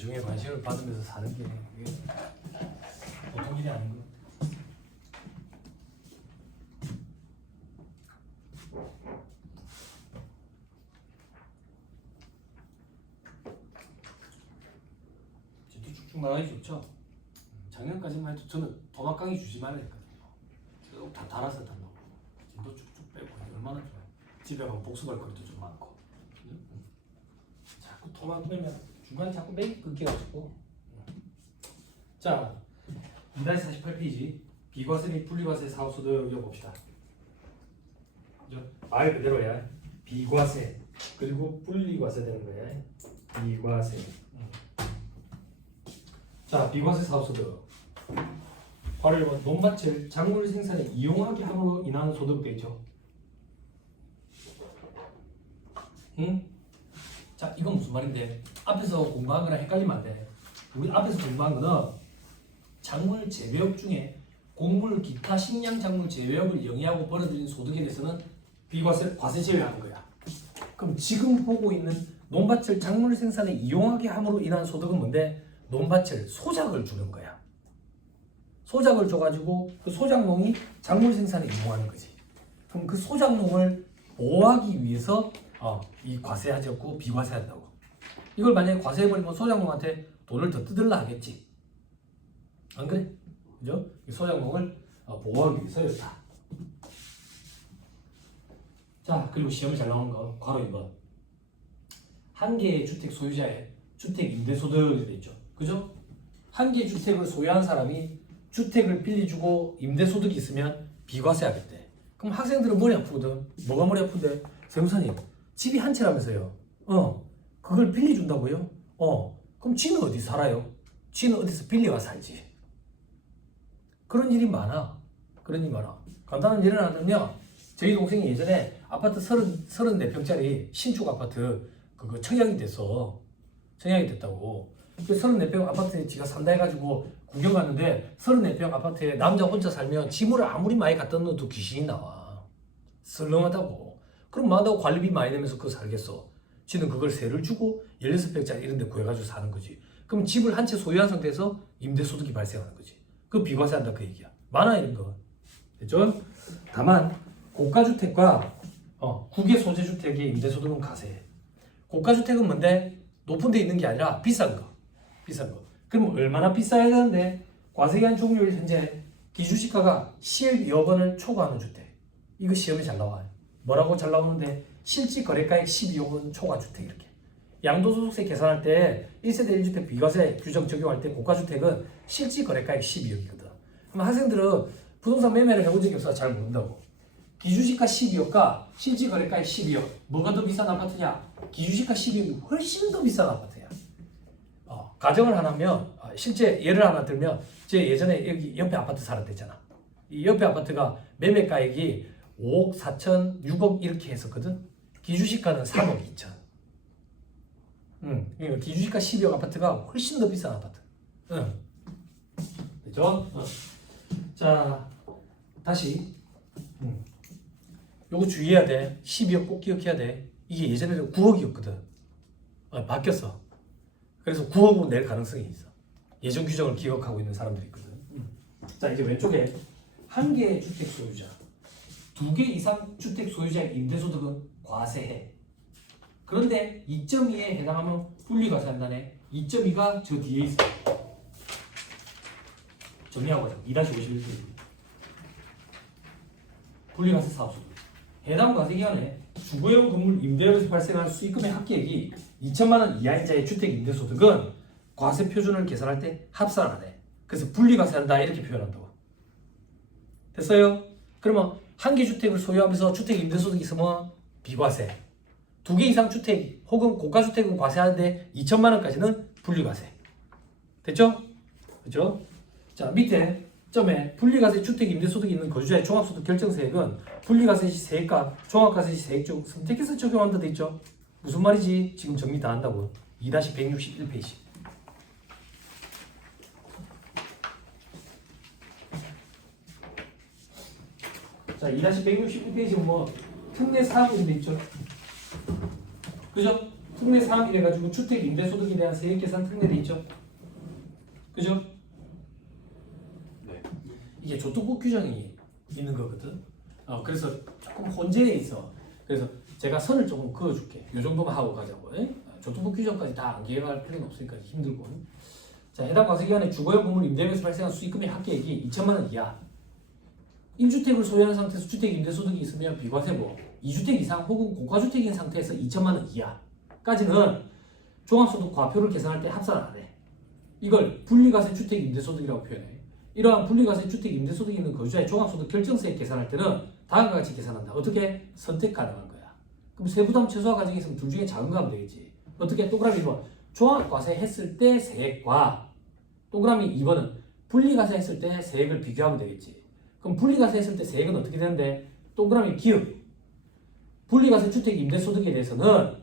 대중의 관심을 받으면서 사는 게 이게 보통 일이 아닌 거. 진짜 쭉쭉 나가기 좋죠. 작년까지만 해도 저는 도막 강의 주지 말라 했거든요. 쭉 다 달아서 달라고. 진도 쭉쭉 빼고 얼마나 좋아요. 집에 가면 복습할 것도 좀 많고. 자꾸 도막 빼면 중간에 자꾸 매일 끊겨가지고. 자, 2-48페이지 비과세 및 분리과세 사업소득 봅시다. 말 그대로야. 비과세 그리고 분리과세 되는 거야. 비과세. 자, 비과세 사업소득. 바로 1번 논밭을 작물 생산에 이용하게 함으로 인한 소득 되죠. 응? 자, 이건 무슨 말인데? 앞에서 공부한 거랑 헷갈리면 안 돼. 우리 앞에서 공부한 거는 작물 재배업 중에 곡물 기타 식량 작물 재배업을 영위하고 벌어들인 소득에 대해서는 비과세 과세 제외하는 거야. 그럼 지금 보고 있는 논밭을 작물 생산에 이용하게 함으로 인한 소득은 뭔데? 논밭을 소작을 주는 거야. 소작을 줘가지고 그 소작농이 작물 생산에 이용하는 거지. 그럼 그 소작농을 보호하기 위해서 이 과세하지 않고 비과세한다고. 이걸 만약에 과세해버리면 소작농한테 돈을 더 뜯으려 하겠지. 안 그래? 그죠? 소작농을 보호하기 위해서였다. 자, 그리고 시험에 잘 나오는 거 괄호 2번. 한 개의 주택 소유자의 주택 임대소득이 되죠. 그죠? 한 개의 주택을 소유한 사람이 주택을 빌려주고 임대소득이 있으면 비과세하겠대. 그럼 학생들은 머리 아프거든. 뭐가 머리 아픈데? 세무사님, 집이 한 채라면서요. 그걸 빌려준다고요? 그럼 지는 어디 살아요? 지는 어디서 빌려와 살지? 그런 일이 많아. 그런 일이 많아. 간단한 예를 하자면 저희 동생이 예전에 아파트 34평짜리 신축 아파트 그거 청약이 됐어. 청약이 됐다고. 그 34평 아파트에 지가 산다 해가지고 구경 갔는데 34평 아파트에 남자 혼자 살면 지물을 아무리 많이 갖다 넣어도 귀신이 나와. 썰렁하다고. 그럼 뭐한다고 관리비 많이 내면서 그거 살겠어. 지는 그걸 세를 주고 16평짜리 이런 데 구해가지고 사는 거지. 그럼 집을 한 채 소유한 상태에서 임대소득이 발생하는 거지. 그 비과세한다 그 얘기야. 많아 이런 거. 됐죠? 다만 고가주택과 국외 소재주택의 임대소득은 과세해. 고가주택은 뭔데? 높은 데 있는 게 아니라 비싼 거. 비싼 거. 그럼 얼마나 비싸야 되는데? 과세기한 종료일 현재 기준시가가 12억 원을 초과하는 주택. 이거 시험에 잘 나와요. 뭐라고 잘 나오는데? 실질 거래가액 12억 원 초과주택 이렇게. 양도소득세 계산할 때 1세대 1주택 비과세 규정 적용할 때 고가주택은 실질 거래가액 12억이거든. 그럼 학생들은 부동산 매매를 해본 적이 없어서 잘 모른다고. 기준시가 12억과 실질 거래가액 12억. 뭐가 더 비싼 아파트냐? 기준시가 12억이 훨씬 더 비싼 아파트야. 가정을 하나 하면 실제 예를 하나 들면 제 예전에 여기 옆에 아파트 살았댔잖아. 이 옆에 아파트가 매매가액이 5억 4천 6억 이렇게 했었거든. 기준시가는 3억 2천. 그러니까 기준시가 12억 아파트가 훨씬 더 비싼 아파트. 됐죠? 자, 다시. 요거 주의해야 돼. 12억 꼭 기억해야 돼. 이게 예전에는 9억이었거든. 바뀌었어. 그래서 9억으로 낼 가능성이 있어. 예전 규정을 기억하고 있는 사람들이 있거든. 자, 이제 왼쪽에 한 개의 주택 소유자, 2개 이상 주택 소유자의 임대소득은 과세해. 그런데 2.2에 해당하면 분리과세한다네. 2.2가 저 뒤에 있어. 정리하고 가자. 2-51페이지. 분리과세 사업소득. 해당 과세기간에 주거용 건물 임대업에서 발생한 수익금의 합계액이 2천만 원 이하인 자의 주택 임대소득은 과세 표준을 계산할 때 합산을 하네. 그래서 분리과세한다 이렇게 표현한다고. 됐어요? 그러면 한 개 주택을 소유하면서 주택 임대소득이 있으면 비과세. 2개 이상 주택 혹은 고가주택은 과세하는데 2천만 원까지는 분리과세. 됐죠? 그죠? 자, 밑에 점에 분리과세 주택 임대소득이 있는 거주자의 종합소득 결정세액은 분리과세 시 세액과 종합과세 시 세액 중 선택해서 적용한다 돼 있죠? 무슨 말이지? 지금 정리 다 한다고. 2-161페이지. 자, 2-161페이지 뭐 특례 사항이 돼 있죠? 그죠? 특례 3 이래가지고 주택 임대소득에 대한 세액 계산 특례돼 있죠. 그죠? 네. 이게 조특법 규정이 있는 거거든. 그래서 조금 혼재해 있어. 그래서 제가 선을 조금 그어줄게. 이 정도만 하고 가자고. 조특법 규정까지 다 안 기획할 필요는 없으니까 힘들고. 자, 해당 과세기간에 주거용 건물 임대료에서 발생한 수익금의 합계액이 2천만 원 이하. 1주택을 소유한 상태에서 주택 임대소득이 있으면 비과세고 2주택 이상 혹은 고가주택인 상태에서 2천만 원 이하까지는 종합소득 과표를 계산할 때 합산을 안 해. 이걸 분리과세 주택 임대소득이라고 표현해. 이러한 분리과세 주택 임대소득이 있는 거주자의 종합소득 결정세액 계산할 때는 다음과 같이 계산한다. 어떻게? 선택 가능한 거야. 그럼 세부담 최소화 과정에 있으면 둘 중에 작은 거 하면 되겠지. 어떻게? 동그라미 1번 종합과세 했을 때 세액과 동그라미 2번은 분리과세 했을 때 세액을 비교하면 되겠지. 그럼 분리과세 했을 때 세액은 어떻게 되는데? 동그라미 기읍 분리과세 주택 임대소득에 대해서는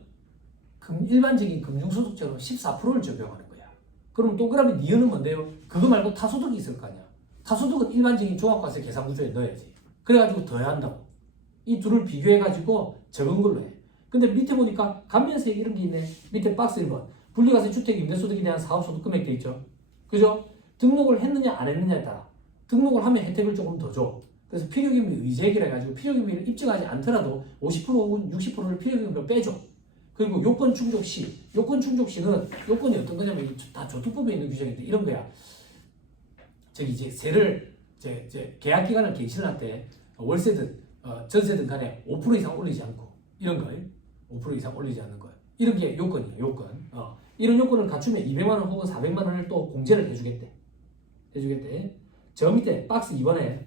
일반적인 금융소득처럼 14%를 적용하는 거야. 그럼 동그라미 니은은 뭔데요? 그거 말고 타소득이 있을 거 아니야. 타소득은 일반적인 종합과세 계산 구조에 넣어야지. 그래가지고 더해야 한다고. 이 둘을 비교해가지고 적은 걸로 해. 근데 밑에 보니까 감면세액 이런 게 있네. 밑에 박스 1번 분리과세 주택 임대소득에 대한 사업소득 금액 돼 있죠. 그죠? 등록을 했느냐 안 했느냐에 따라 등록을 하면 혜택을 조금 더 줘. 그래서 필요기미 의제액이라 해가지고 필요기미를 입증하지 않더라도 50% 혹은 60%를 필요기미로 빼줘. 그리고 요건 충족 시, 요건 충족 시는 요건이 어떤 거냐면 다 조특법에 있는 규정인데 이런 거야. 저기 이제 세를 계약 기간을 갱신할 때 월세든 전세든 간에 5% 이상 올리지 않고 이런 거, 5% 이상 올리지 않는 거, 이런 게 요건이에요. 요건. 이런 요건을 갖추면 200만 원 혹은 400만 원을 또 공제를 해주겠대. 저 밑에 박스 2번에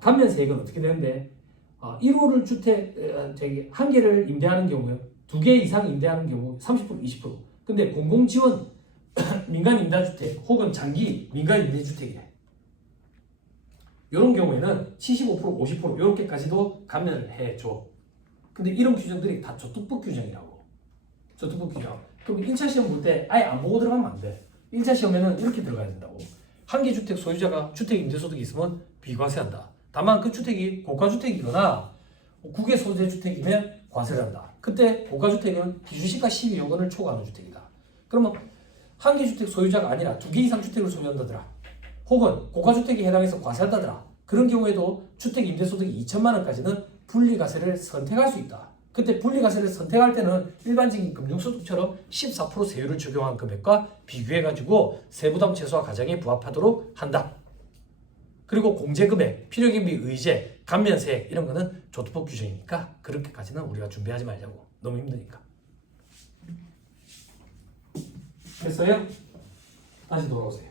감면세액은 어떻게 되는데 1호를 주택 한 개를 임대하는 경우요. 2개 이상 임대하는 경우 30% 20%. 근데 공공지원 민간 임대주택 혹은 장기 민간 임대주택이래. 이런 경우에는 75% 50% 이렇게까지도 감면을 해줘. 근데 이런 규정들이 다 조특법 규정이라고. 조특법 규정. 그럼 1차 시험 볼 때 아예 안 보고 들어가면 안 돼. 1차 시험에는 이렇게 들어가야 된다고. 한 개 주택 소유자가 주택 임대소득이 있으면 비과세한다. 다만 그 주택이 고가주택이거나 국외 소재 주택이면 과세를 한다. 그때 고가주택은 기준시가 12억 원을 초과하는 주택이다. 그러면 한 개 주택 소유자가 아니라 2개 이상 주택을 소유한다더라. 혹은 고가주택에 해당해서 과세한다더라. 그런 경우에도 주택 임대소득이 2천만 원까지는 분리과세를 선택할 수 있다. 그때 분리과세를 선택할 때는 일반적인 금융소득처럼 14% 세율을 적용한 금액과 비교해가지고 세부담 최소화 과정에 부합하도록 한다. 그리고 공제금액, 필요기미 의제, 감면세액 이런 거는 조특법 규정이니까 그렇게까지는 우리가 준비하지 말자고. 너무 힘드니까. 됐어요? 다시 돌아오세요.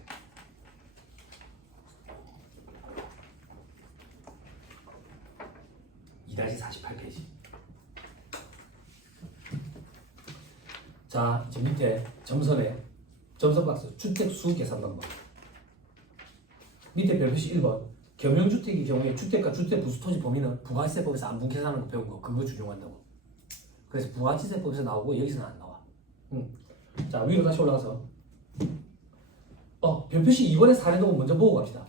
(2-) 48페이지. 자, 저 밑에 점선에 점선 박스 주택 수 계산 방법. 밑에 별표시 1번 겸용주택의 경우에 주택과 주택 부수 토지 범위는 부가세법에서 안분 계산하는 거 배운 거 그거 준용한다고. 그래서 부가치세법에서 나오고 여기서는 안 나와. 자, 위로 다시 올라가서 별표시 2번의 사례도 먼저 보고 갑시다.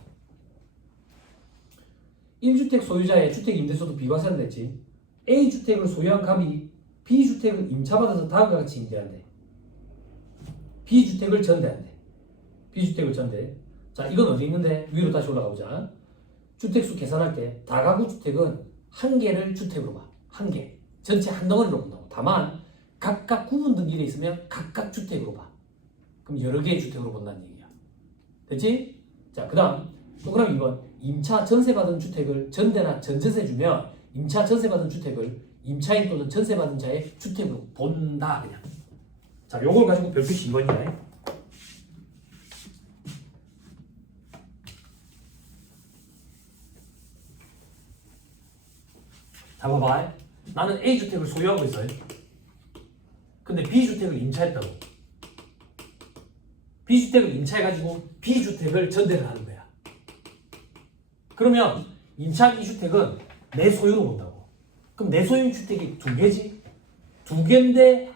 1주택 소유자의 주택 임대소득 비과세를 냈지. A주택을 소유한 갑이 B주택을 임차받아서 다음과 같이 임대한대. B주택을 전대한대. B주택을 전대. 자, 이건 어디 있는데? 위로 다시 올라가 보자. 주택수 계산할 때 다가구 주택은 한 개를 주택으로 봐. 한 개. 전체 한 덩어리로 본다고. 다만 각각 구분 등기돼 있으면 각각 주택으로 봐. 그럼 여러 개의 주택으로 본다는 얘기야. 됐지? 자, 그 다음 동그라미 2번 임차 전세받은 주택을 전대나 전전세 주면 임차 전세받은 주택을 임차인 또는 전세받은 자의 주택으로 본다. 그냥. 자, 요걸 가지고 별표시 2번이네. 자, 봐봐. 나는 A주택을 소유하고 있어요. 근데 B주택을 임차했다고. B주택을 임차해가지고 B주택을 전대를 하는 거야. 그러면 임차한 B주택은 내 소유로 본다고. 그럼 내 소유 주택이 2개지? 2개인데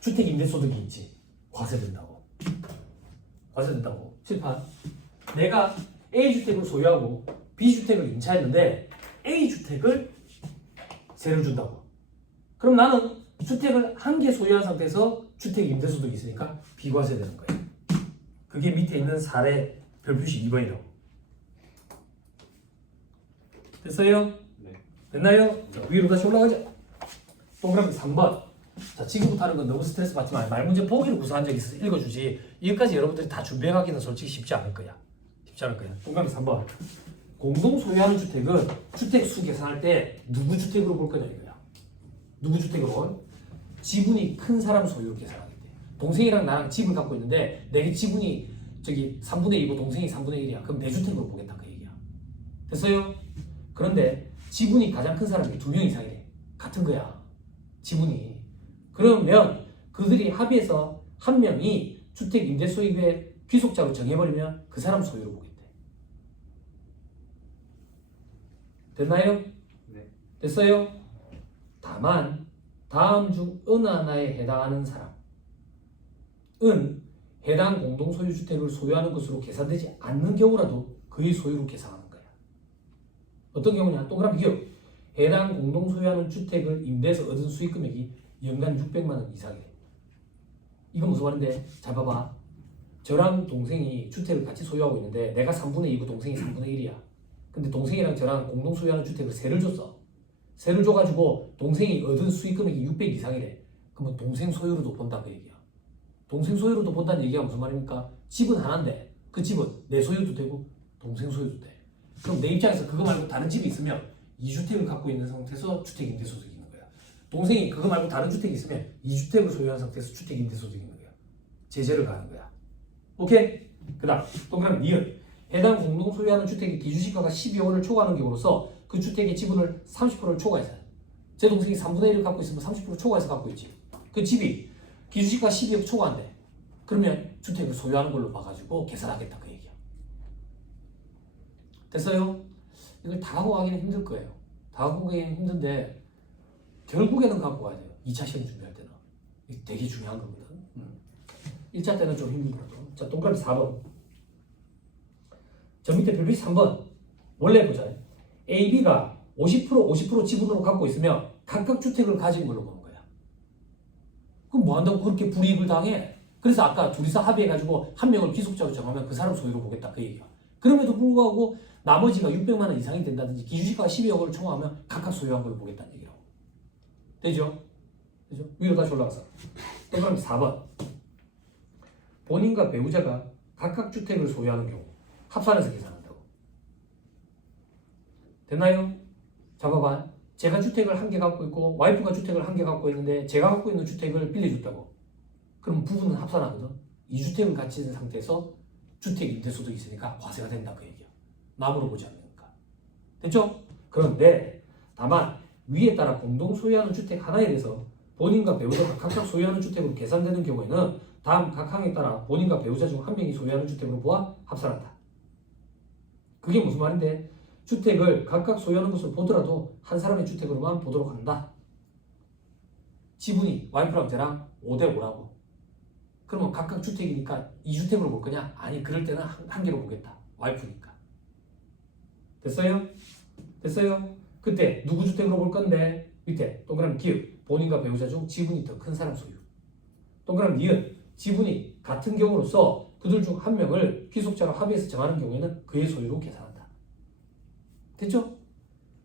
주택 임대소득이 있지. 과세된다고. 과세된다고. 칠판. 내가 A주택을 소유하고 B주택을 임차했는데 A주택을 세를 준다고. 그럼 나는 주택을 한 개 소유한 상태에서 주택 임대소득이 있으니까 비과세 되는 거예요. 그게 밑에 있는 사례 별표시 2번이라고. 됐어요? 네. 됐나요? 자, 위로 다시 올라가자. 동그라미 3번. 자, 지금부터 하는 건 너무 스트레스 받지 마. 말 문제 보기를 구사한 적이 있어서 읽어주지. 이것까지 여러분들이 다 준비해가기는 솔직히 쉽지 않을 거야. 쉽지 않을 거야. 동그라미 3번. 공동 소유하는 주택은 주택 수 계산할 때 누구 주택으로 볼 거냐 이거야. 누구 주택으로? 지분이 큰 사람 소유로 계산하게 돼. 동생이랑 나랑 집을 갖고 있는데 내 지분이 저기 3분의 2고 동생이 3분의 1이야. 그럼 내 주택으로 보겠다 그 얘기야. 됐어요? 그런데 지분이 가장 큰 사람이 2명 이상이래. 같은 거야. 지분이. 그러면 그들이 합의해서 한 명이 주택 임대 소유의 귀속자로 정해버리면 그 사람 소유로 보겠대. 됐나요? 네. 됐어요? 다만 다음 중 어느 하나에 해당하는 사람은 해당 공동소유주택을 소유하는 것으로 계산되지 않는 경우라도 그의 소유로 계산하는 거야. 어떤 경우냐? 동그라미 기억. 해당 공동소유하는 주택을 임대해서 얻은 수익금액이 연간 600만 원 이상이래. 이건 무슨 말인데? 잘 봐봐. 저랑 동생이 주택을 같이 소유하고 있는데 내가 3분의 2고 동생이 3분의 1이야. 근데 동생이랑 저랑 공동 소유하는 주택을 세를 줬어. 세를 줘가지고 동생이 얻은 수익금액이 600 이상이래. 그러면 동생 소유로도 본다 그 얘기야. 동생 소유로도 본다는 얘기가 무슨 말입니까? 집은 하나인데 그 집은 내 소유도 되고 동생 소유도 돼. 그럼 내 입장에서 그거 말고 다른 집이 있으면 이 주택을 갖고 있는 상태에서 주택 임대소득이 있는 거야. 동생이 그거 말고 다른 주택이 있으면 이 주택을 소유한 상태에서 주택 임대소득이 있는 거야. 제재를 가는 거야. 오케이? 그 다음 동그라미 니은. 해당 공동 소유하는 주택의 기준시가가 12억을 초과하는 경우로서 그 주택의 지분을 30%를 초과해서 제 동생이 3분의 1을 갖고 있으면 30% 초과해서 갖고 있지. 그 집이 기준시가 12억 초과한대. 그러면 주택을 소유하는 걸로 봐가지고 계산하겠다 그 얘기야. 됐어요? 이걸 다 하고 가기는 힘들 거예요. 다 하고 가기는 힘든데 결국에는 갖고 가야 돼요. 2차 시험 준비할 때는. 이게 되게 중요한 거거든. 1차 때는 좀 힘들더라도. 자, 동그라미 4번. 저 밑에 별표시 3번. 원래 보자. A, B가 50% 지분으로 갖고 있으면 각각 주택을 가진 걸로 보는 거야. 그럼 뭐 한다고 그렇게 불이익을 당해? 그래서 아까 둘이서 합의해가지고 한 명을 귀속자로 정하면 그 사람 소유로 보겠다 그 얘기야. 그럼에도 불구하고 나머지가 600만 원 이상이 된다든지 기준시가가 12억을 총합하면 각각 소유한 걸로 보겠다는 얘기라고. 되죠? 되죠? 위로 다시 올라가서. 동그라미 4번. 본인과 배우자가 각각 주택을 소유하는 경우 합산해서 계산한다고. 됐나요? 잡아봐. 제가 주택을 한 개 갖고 있고 와이프가 주택을 한 개 갖고 있는데 제가 갖고 있는 주택을 빌려줬다고. 그럼 부부는 합산하거든. 이 주택을 같이 있는 상태에서 주택 임대소득이 있으니까 과세가 된다 그 얘기야. 남으로 보지 않으니까. 됐죠? 그런데 다만 위에 따라 공동 소유하는 주택 하나에 대해서 본인과 배우자가 각각 소유하는 주택으로 계산되는 경우에는 다음 각 항에 따라 본인과 배우자 중 한 명이 소유하는 주택으로 보아 합산한다. 그게 무슨 말인데? 주택을 각각 소유하는 것을 보더라도 한 사람의 주택으로만 보도록 한다. 지분이 와이프랑 저랑 5대5라고. 그러면 각각 주택이니까 2주택으로 볼 거냐? 아니, 그럴 때는 한 개로 보겠다. 와이프니까. 됐어요? 됐어요? 그때 누구 주택으로 볼 건데? 밑에 동그라미 기읍. 본인과 배우자 중 지분이 더 큰 사람 소유. 동그라미 니은. 지분이 같은 경우로서 그들 중 한 명을 귀속자로 합의해서 정하는 경우에는 그의 소유로 계산한다. 됐죠?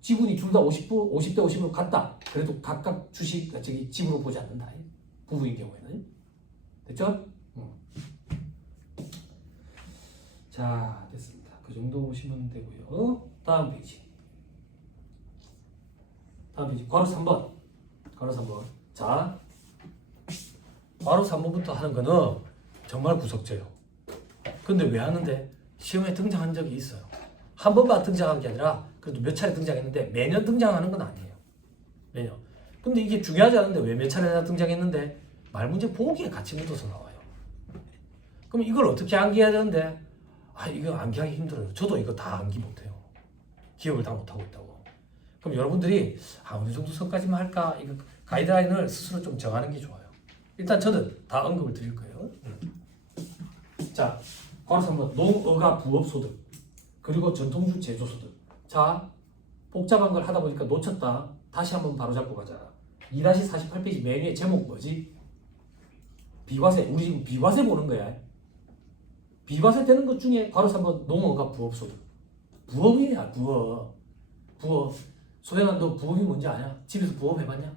지분이 둘 다 50대 50으로 같다. 그래도 각각 집으로 보지 않는다. 부부인 경우에는. 됐죠? 자, 됐습니다. 그 정도 보시면 되고요. 다음 페이지. 다음 페이지. 괄호 3번. 괄호 3번. 자, 괄호 3번부터 하는 거는 정말 구석져요. 근데 왜 하는데? 시험에 등장한 적이 있어요. 한 번만 등장한 게 아니라 그래도 몇 차례 등장했는데 매년 등장하는 건 아니에요. 매년. 근데 이게 중요하지 않은데 왜 몇 차례나 등장했는데 말문제 보기에 같이 묻어서 나와요. 그럼 이걸 어떻게 암기해야 되는데 이거 암기하기 힘들어요. 저도 이거 다 암기 못해요. 기억을 다 못하고 있다고. 그럼 여러분들이 어느 정도 선까지만 할까? 이거 가이드라인을 스스로 좀 정하는 게 좋아요. 일단 저는 다 언급을 드릴 거예요. 자, 괄호 3번 농어가 부업소득 그리고 전통주 제조소득. 자, 복잡한 걸 하다 보니까 놓쳤다. 다시 한번 바로 잡고 가자. 2-48페이지 맨 위에 제목 뭐지? 비과세. 우리 지금 비과세 보는 거야. 비과세 되는 것 중에 바로 3번 농어가 부업소득. 부업이야, 부업. 부업. 소연아, 너 부업이 뭔지 아냐? 집에서 부업 해봤냐?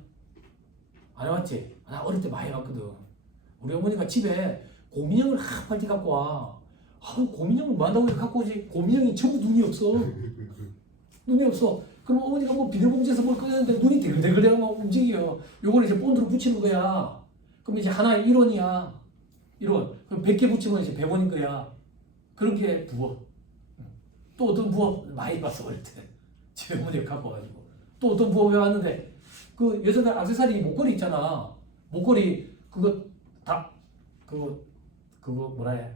안 해봤지? 나 어릴 때 많이 해봤거든. 우리 어머니가 집에 고민형을 빨리 갖고 와. 고민형을 뭐 한다고 이렇게 갖고 오지? 고민형이 전부 눈이 없어. 눈이 없어. 그럼 어머니가 뭐 비닐봉지에서 뭘 꺼내는데 눈이 대글대글 막 움직여. 요걸 이제 본드로 붙이는 거야. 그럼 이제 하나에 1원이야. 1원. 그럼 100개 붙이면 이제 100원인 거야. 그런 게 부업. 또 어떤 부업 많이 봤어, 어릴 때. 집에 어머니가 갖고 와가지고. 또 어떤 부업에 왔는데, 그 여자들 액세서리 목걸이 있잖아. 목걸이, 그거 다, 그거 뭐라 해?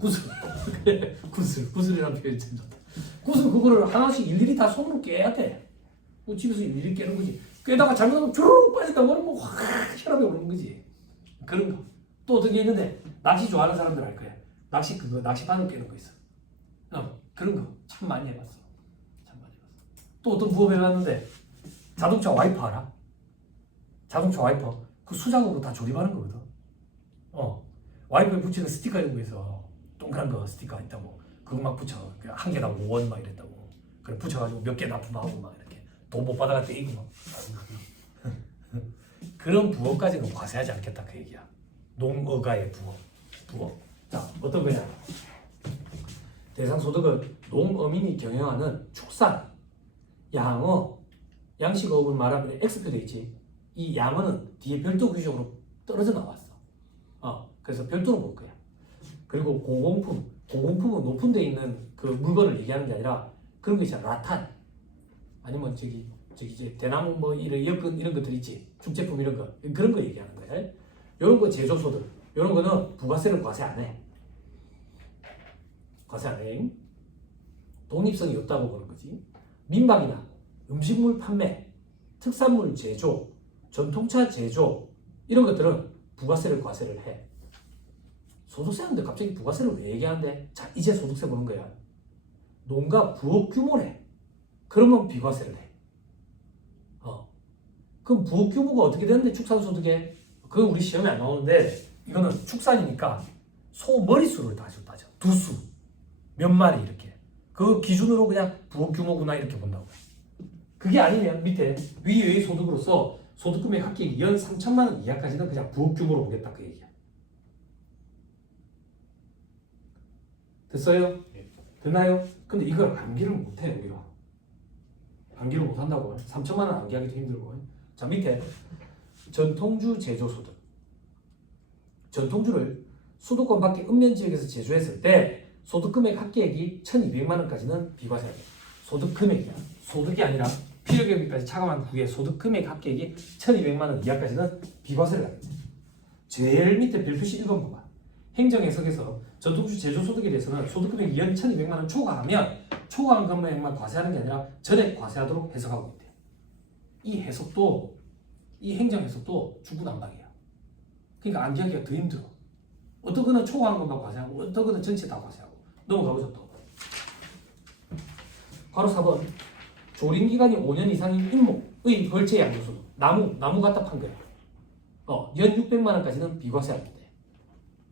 구슬. 구슬이라는 표현이 참 좋다. 구슬 그거를 하나씩 일일이 다 손으로 깨야 돼. 뭐 집에서 일일이 깨는 거지. 깨다가 잘못하면 주르륵 빠진다고 하면 뭐 확 혈압이 오르는 거지. 그런 거. 또 어떤 게 있는데 낚시 좋아하는 사람들 알 거야. 낚시바늘 깨는 거 있어. 그런 거 참 많이 해봤어. 참 많이 해봤어. 또 어떤 부업 해봤는데 자동차 와이퍼 알아? 자동차 와이퍼 그 수작업으로 다 조립하는 거거든. 와이퍼에 붙이는 스티커 이런 거 있어. 동그란 거 스티커 있다고. 그거 막 붙여. 한 개당 5원 막 이랬다고. 그래 붙여가지고 몇 개 납품하고 막 이렇게 돈 못 받아가 떼이고 막. 그런 부업까지는 과세하지 않겠다 그 얘기야. 농어가의 부업. 자, 어떤 거냐? 대상 소득은 농어민이 경영하는 축산, 양어, 양식업을 말하면 X표 돼 있지. 이 양어는 뒤에 별도 규정으로 떨어져 나왔어. 그래서 별도로 볼 거야. 그리고 공공품은 높은 데 있는 그 물건을 얘기하는 게 아니라 그런 거 있잖아. 라탄 아니면 저기 이제 대나무 뭐 이런 여건 이런 것들 있지. 축제품 이런 거 그런 거 얘기하는 거야. 이런 거 제조소득. 이런 거는 부가세를 과세 안 해. 과세 안 해. 독립성이 없다고 보는 거지. 민박이나 음식물 판매, 특산물 제조, 전통차 제조 이런 것들은 부가세를 과세를 해. 소득세 하는데 갑자기 부가세를 왜 얘기하는데? 자, 이제 소득세 보는 거야. 농가 부업 규모래. 그러면 비과세를 해. 그럼 부업 규모가 어떻게 되는데 축산소득에? 그건 우리 시험에 안 나오는데 이거는 축산이니까 소 머릿수를 따져. 두수, 몇 마리 이렇게. 그 기준으로 그냥 부업 규모구나 이렇게 본다고. 그게 아니면 밑에 위의 소득으로서 소득금액 합계액 연 3천만 원 이하까지는 그냥 부업 규모로 보겠다 그 얘기야. 됐어요? 됐나요? 근데 이걸 암기를 못해 우리가. 암기를 못한다고. 3천만 원 암기하기도 힘들고. 자, 밑에 전통주 제조소득. 전통주를 수도권 밖의 읍면지역에서 제조했을 때 소득금액 합계액이 1,200만 원까지는 비과세합니다. 소득금액이야. 소득이 아니라 필요경비까지 차감한 후에 소득금액 합계액이 1,200만 원 이하까지는 비과세를 합니다. 제일 밑에 별표시 1번 봐봐. 행정해석에서 전통주 제조소득에 대해서는 소득금액이 연 1,200만 원 초과하면 초과한 금액만 과세하는 게 아니라 전액 과세하도록 해석하고 있대. 이 해석도 이 행정해석도 중구난방이야. 그러니까 암기하기가 더 힘들어. 어떤 거는 초과한 것만 과세하고 어떤 거는 전체 다 과세하고. 넘어가보자 또. 바로 4번. 조림기간이 5년 이상인 인목의 벌채 양도소득. 나무 갖다 판 거야. 연 600만 원까지는 비과세합니다.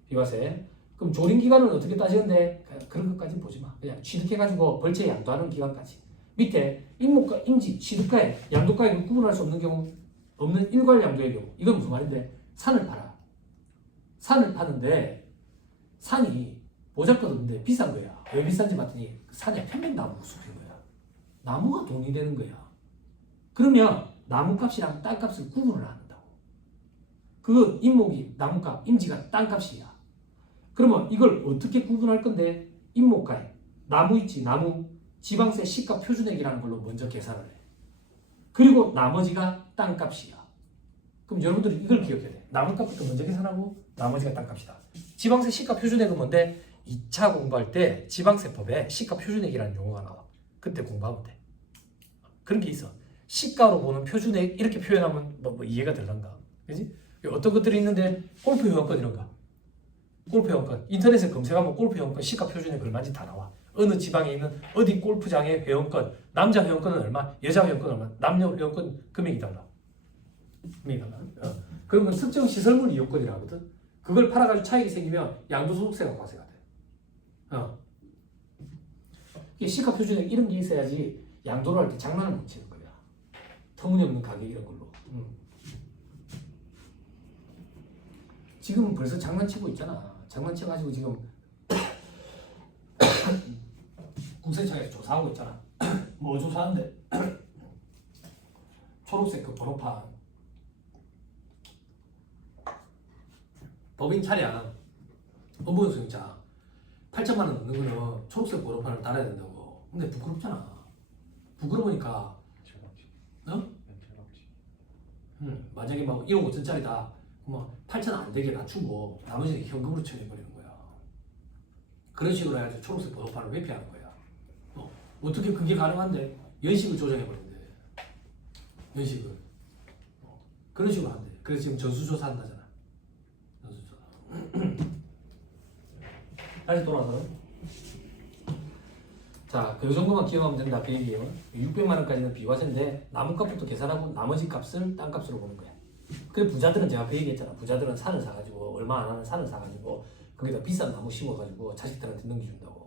비과세. 그럼 조림기간은 어떻게 따지는데? 그런 것까지 보지 마. 그냥 취득해가지고 벌채 양도하는 기간까지. 밑에 인목과 임지, 취득가액, 양도가액을 구분할 수 없는 경우, 없는 일괄 양도의 경우. 이건 무슨 말인데? 산을 팔아. 산을 파는데 산이 보잘것없는데 비싼 거야. 왜 비싼지 봤더니 산이 편백나무 숲인 거야. 나무가 돈이 되는 거야. 그러면 나무값이랑 땅값을 구분을 안 한다고. 그 인목이 나무값, 임지가 땅값이야. 그러면 이걸 어떻게 구분할 건데? 인목가액, 나무 있지, 나무 지방세 시가 표준액이라는 걸로 먼저 계산을 해. 그리고 나머지가 땅값이야. 그럼 여러분들이 이걸 기억해야 돼. 나무값부터 먼저 계산하고 나머지가 땅값이다. 지방세 시가 표준액은 뭔데? 2차 공부할 때 지방세법에 시가 표준액이라는 용어가 나와. 그때 공부하면 돼. 그런 게 있어. 시가로 보는 표준액 이렇게 표현하면 뭐 이해가 되던가. 그지? 어떤 것들이 있는데 골프 회원권 이런 거. 골프 회원권. 인터넷에 검색하면 골프 회원권 시가 표준액 얼마인지 다 나와. 어느 지방에 있는 어디 골프장의 회원권, 남자 회원권은 얼마, 여자 회원권은 얼마, 남녀 회원권 금액이 달라. 금액이 달라. 그러면 특정 시설물 이용권이라 하거든. 그걸 팔아가지고 차익이 생기면 양도소득세가 과세가 돼. 이게 시가 표준에 이런 게 있어야지 양도를 할 때 장난을 못 치는 거야. 터무니없는 가격 이런 걸로. 지금은 벌써 장난치고 있잖아. 장난쳐가지고 지금 국세청에서 조사하고 있잖아. 뭐 조사하는데 초록색 그 번호판 법인 차량 업무 수용자 8천만 원 넘는 거는 초록색 번호판을 달아야 된다고. 근데 부끄럽잖아. 부끄러우니까 만약에 막 1억 5천짜리다 그러면 8천 안 되게 낮추고 나머지는 현금으로 처리해버리는 거야. 그런 식으로 해야지 초록색 번호판을 회피하는 거야. 어떻게 그게 가능한데? 연식을 조정해버린대. 연식을. 그런 식으로 한대. 그래서 지금 전수조사 한다잖아. 전수조사. 다시 돌아서. 자, 그 정도만 기억하면 된다. 그 얘기예요. 600만 원까지는 비과세인데 남은 값부터 계산하고 나머지 값을 땅값으로 보는 거야. 그래 부자들은 제가 그 얘기했잖아. 부자들은 산을 사가지고 얼마 안 하는 산을 사가지고 거기다 비싼 나무 심어가지고 자식들한테 넘겨준다고.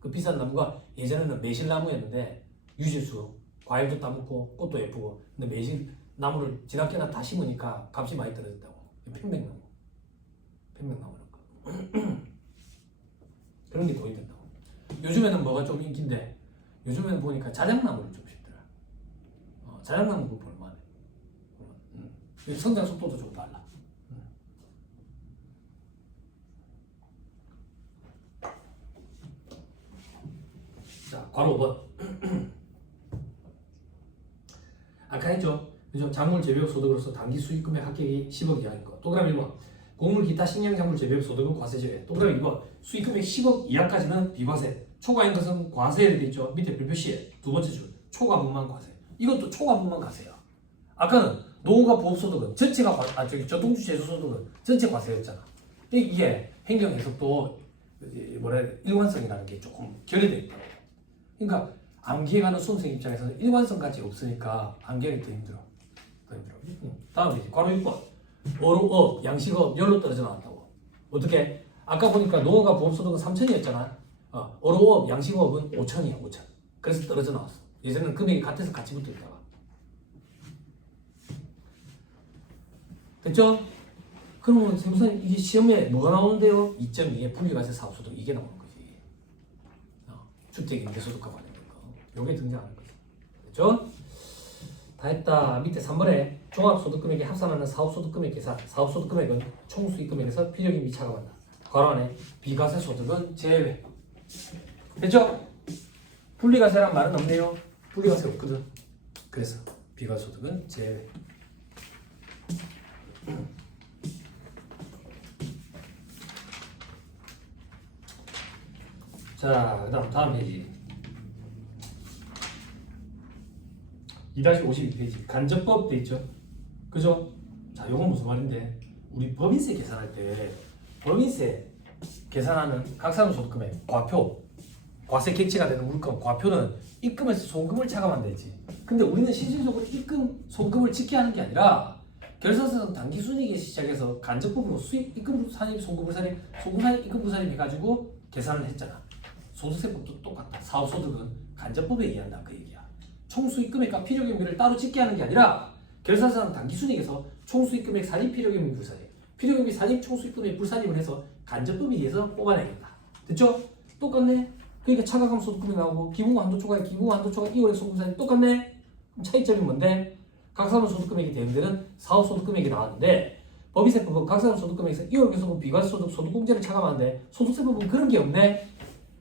그 비싼 나무가 예전에는 매실나무였는데 유실수, 과일도 따먹고 꽃도 예쁘고. 근데 매실 나무를 지나게나 다 심으니까 값이 많이 떨어졌다고. 편백나무. 편백나무라는 거. 그런 게 돈이 된다고. 요즘에는 뭐가 좀 인기인데 요즘에는 보니까 자작나무를 좀 심더라. 자작나무 그 볼만해. 성장 속도도 좀 달라. 자, 괄호 5번. 아까 했죠? 그죠? 작물 재배업 소득으로서 단기 수익 금액 합격이 10억 이하인 거. 동그라미 1번. 곡물 기타 식량 작물 재배업 소득은 과세 제외. 동그라미 2번. 수익 금액 10억 이하까지는 비과세. 초과인 것은 과세에 되어 있죠. 밑에 별표시에 두 번째 줄. 초과분만 과세. 이것도 초과분만 과세야. 아까는 농업과 부업소득은 전체가 저동주 제조소득은 전체 과세였잖아. 이게 행정 해석도 일관성이라는 게 조금 결여되어 있다. 그러니까 암기해가는 수험생 입장에서는 일관성까지 없으니까 암기하기 더 힘들어. 다음에 괄호 6번. 어로, 양식업, 열로 떨어져 나왔다고. 어떻게? 아까 보니까 농업과 부업소득은 3천이었잖아. 어로업, 양식업은 5천이야, 5천. 그래서 떨어져 나왔어. 예전에는 금액이 같아서 같이 붙어 있다가. 됐죠? 그러면 선생님 이게 시험에 뭐가 나오는데요? 2.2에 분리과세 사업소득 이게 나오는 거지. 주택 임대소득과 관련된 거. 요게 등장하는 거지. 됐죠? 다 했다. 밑에 3번에 종합소득금액에 합산하는 사업소득금액 계산. 사업소득금액은 총수익금액에서 필요금이 차감한다. 괄호 안에 비과세 소득은 제외. 됐죠? 분리과세란 말은 없네요. 분리과세 없거든. 그래서 비과세 소득은 제외. 자, 다음 페이지 2-52페이지 간접법 돼 있죠. 그죠? 자, 요건 무슨 말인데 우리 법인세 계산할 때 법인세 계산하는 각산소득금액 과표 과세 객체가 되는 물건 과표는 입금에서 송금을 차감한다 했지. 근데 우리는 실질적으로 입금 송금을 지켜야 하는 게 아니라 결산서는 당기순이익에 시작해서 간접법으로 수익 입금 산입 송금 산입 송금 산입 입금 부산입 해가지고 계산을 했잖아. 소득세법도 똑같다. 사업소득은 간접법에 의한다 그 얘기야. 총수익금액과 필요금액을 따로 찍게 하는 게 아니라 결산서는 당기순이익에서 총수익금액 산입 필요금액 불산입 필요금액 산입 총수익금액 불산입을 해서 간접법에 의해서 뽑아내겠다. 됐죠? 똑같네. 그러니까 차가감 소득금이 나오고 기부금 한도 초과에 기부금 한도 초과 2월에 송금 산입 똑같네. 그럼 차이점이 뭔데? 각산물 소득금액이 되는 데는 사업소득금액이 나왔는데 법인세법은 각산물 소득금액에서 2월 계속은 비과세소득 소득공제를 차감하는데 소득세법은 그런 게 없네.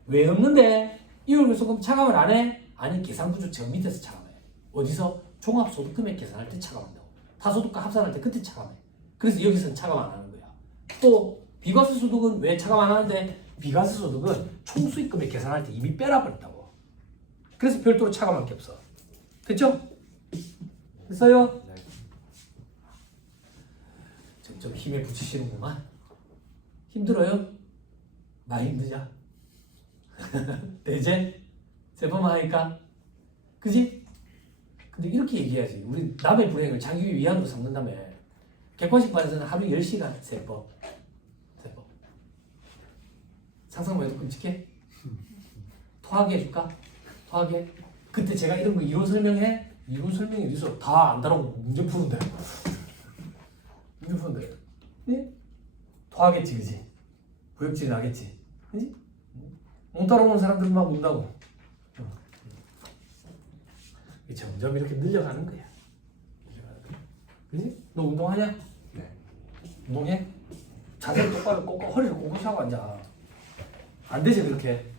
왜 없는데? 2월 계속은 차감을 안 해? 아니 계산구조 저 밑에서 차감해. 어디서? 종합소득금액 계산할 때 차감한다고. 타소득과 합산할 때 그때 차감해. 그래서 여기서는 차감 안 하는 거야. 또 비과세소득은 왜 차감 안 하는데? 비과세소득은 총수익금액 계산할 때 이미 빼라버렸다고. 그래서 별도로 차감할 게 없어. 됐죠? 됐어요? 네. 점점 힘에 부치시는구만. 힘들어요? 많이 힘들자. 대제? 세 번만 하니까? 그지? 근데 이렇게 얘기해야지. 우리 남의 불행을 자기 위안으로 삼는다며. 객관식반에서는 하루 10시간 세법. 상상만 해도 끔찍해? 토하게 해줄까? 토하게? 그때 제가 이런 거 이론 설명해? 이론 설명이 어디서 다 안다라고 문제 푸는데 네? 토하겠지 그지? 구역질이 나겠지 그지? 못 따라오는 사람들만 문다고 점점 이렇게 늘려가는 거야 그지? 너 운동하냐? 네. 운동해? 자세를 똑바로 허리를 꼿꼿이 하고 앉아 안 되지 그렇게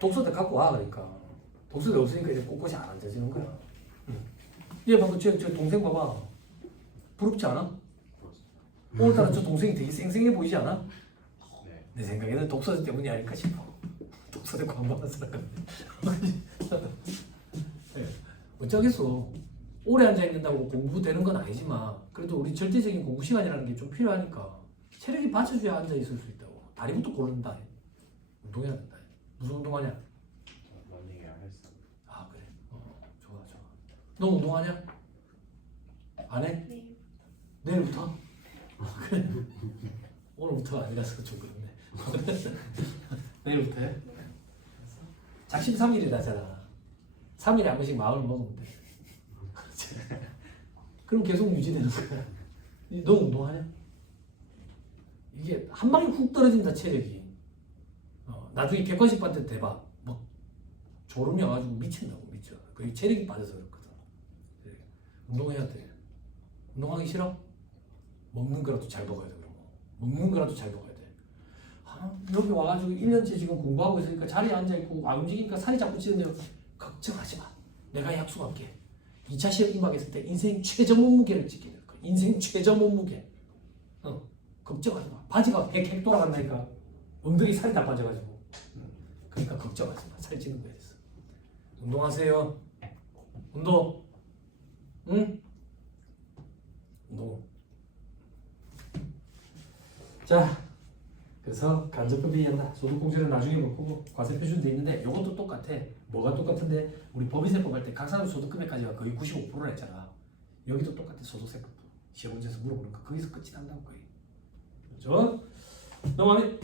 독서대 갖고 와 그러니까 독서대 없으니까 이제 꼿꼿이 안 앉아지는 거야 얘 봐봐 저 동생 봐봐 부럽지 않아? 오늘따라 저 동생이 되게 쌩쌩해 보이지 않아? 네. 내 생각에는 독서대 때문이 아닐까 싶어 독서대 관광한 사람 같네 어쩌겠어 오래 앉아있는다고 공부되는 건 아니지만 그래도 우리 절대적인 공부 시간이라는 게 좀 필요하니까 체력이 받쳐줘야 앉아있을 수 있다고 다리부터 고른다 운동해야 된다 무슨 운동하냐? 러닝이랑 헬스. 아 그래? 좋아 너 운동하냐? 안 해? 네. 내일부터? 그래 오늘부터가 아니라서 좀 그렇네 내일부터 해? 작심 3일이라잖아 3일에 한 번씩 마음을 먹으면 돼 그럼 계속 유지되는 거야 너 운동하냐? 이게 한 방에 훅 떨어진다 체력이 나중에 객관식 받을 때 대봐 막 졸음이 와가지고 미친다고 미쳐 그 체력이 빠져서 그렇거든 운동해야 돼 운동하기 싫어? 먹는 거라도 잘 먹어야 돼 그런 거 먹는 거라도 잘 먹어야 돼 여기 와가지고 1년째 지금 공부하고 있으니까 자리에 앉아있고 안 움직이니까 살이 자꾸 찌는데 걱정하지 마 내가 약속할게 2차 시험 임박했을 때 인생 최저 몸무게를 찍게 될 거야 인생 최저 몸무게 걱정하지 마 바지가 헥헥 돌아간다니까 엉덩이 살이 다 빠져가지고 그러니까 걱정하지 마 살 찌는 거에 대해서 운동하세요 운동 응? 운동 자 그래서 간접법 얘기한다 소득공제는 나중에 볼 거고 과세 표준돼 있는데 이것도 똑같아 뭐가 똑같은데 우리 법인세법 할 때 각 사람 소득 금액까지가 거의 95%라 했잖아 여기도 똑같아 소득세법도 시험 문제에서 물어보는 거 거기서 끝이 난다고 거의 그렇죠? 넘어가면